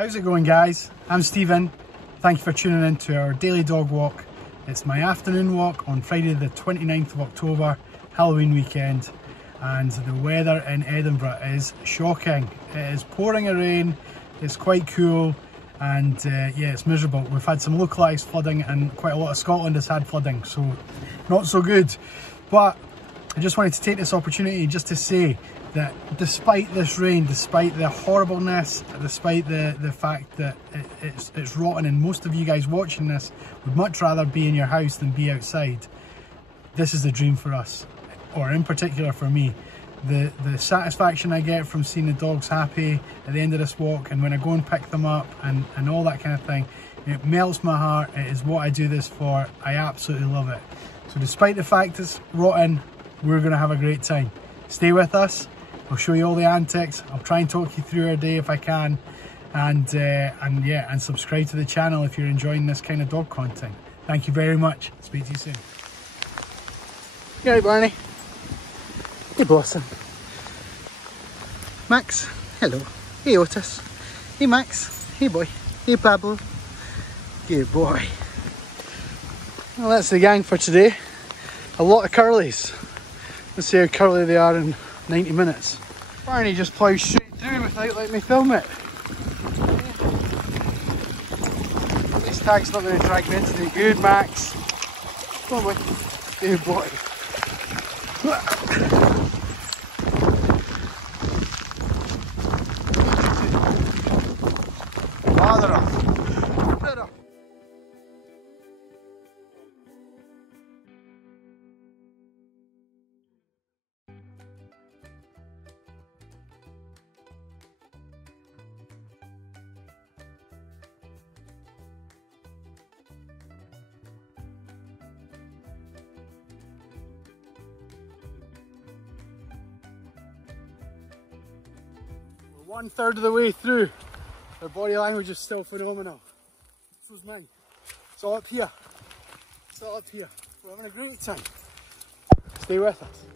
How's it going, guys? I'm Stephen. Thank you for tuning in to our daily dog walk. It's my afternoon walk on Friday the 29th of October, Halloween weekend, and the weather in Edinburgh is shocking. It is pouring a rain, it's quite cool, and yeah, it's miserable. We've had some localised flooding and quite a lot of Scotland has had flooding, so not so good. But I just wanted to take this opportunity just to say that despite this rain, despite the horribleness, despite the fact that it's rotten and most of you guys watching this would much rather be in your house than be outside, this is the dream for us, or in particular for me. The satisfaction I get from seeing the dogs happy at the end of this walk, and when I go and pick them up and all that kind of thing, it melts my heart. It is what I do this for. I absolutely love it. So despite the fact it's rotten, we're going to have a great time. Stay with us. I'll show you all the antics. I'll try and talk you through our day if I can, and yeah, and subscribe to the channel if you're enjoying this kind of dog content. Thank you very much. Speak to you soon. You alright, Barney? Hey, Blossom. Max. Hello. Hey, Otis. Hey, Max. Hey, boy. Hey, Pablo. Good boy. Well, that's the gang for today. A lot of curlies. Let's see how curly they are in 90 minutes. Barney just plows straight through without letting me film it. This tag's not going to drag me into the good, Max. Come on, boy. Good boy. Father off. We're 1/3 of the way through. Our body language is still phenomenal. So's mine. It's all up here. It's all up here. We're having a great time. Stay with us.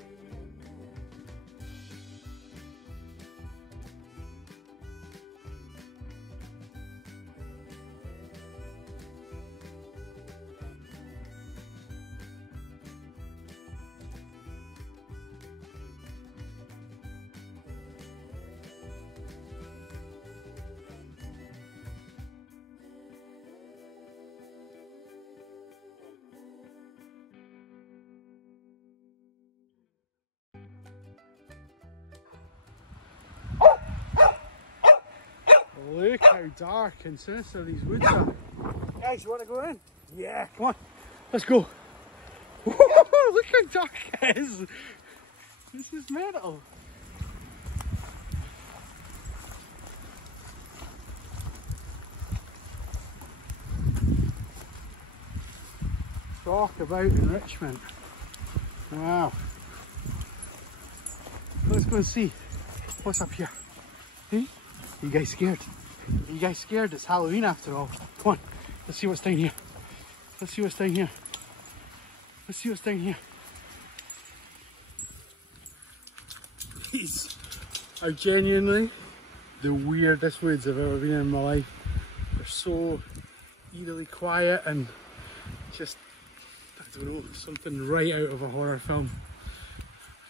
Look how dark and sinister these woods are. Guys, you want to go in? Yeah, come on. Let's go. Look how dark it is. This is metal. Talk about enrichment. Wow. Let's go and see what's up here. Hey? Are you guys scared? Are you guys scared? It's Halloween after all. Come on, let's see what's down here. Let's see what's down here. Let's see what's down here. These are genuinely the weirdest woods I've ever been in my life. They're so eerily quiet and just, I don't know, something right out of a horror film.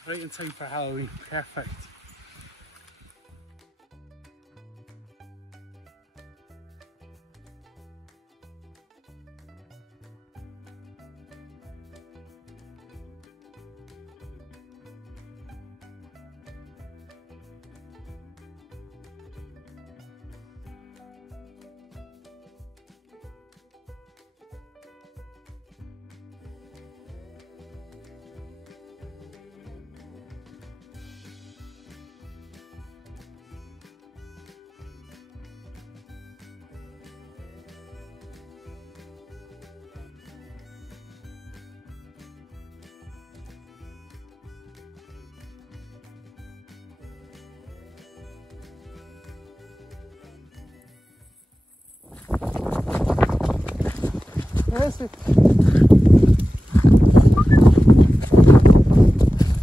Right in time for Halloween, perfect. Where is it?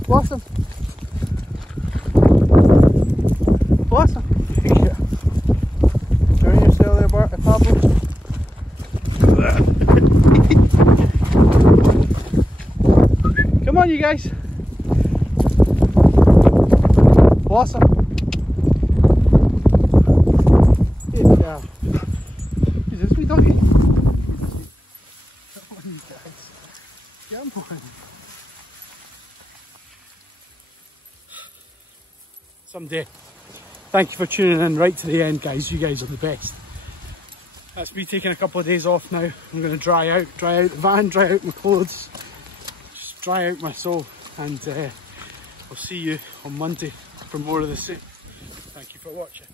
Blossom. Blossom. Yeah. There he is. Come on, you guys. Blossom. Yeah. Jesus, we doggy. Come on, you guys. Come on. Someday. Thank you for tuning in right to the end, guys. You guys are the best. That's me taking a couple of days off now. I'm going to dry out the van, dry out my clothes, just dry out my soul, and I'll see you on Monday for more of the same. Thank you for watching.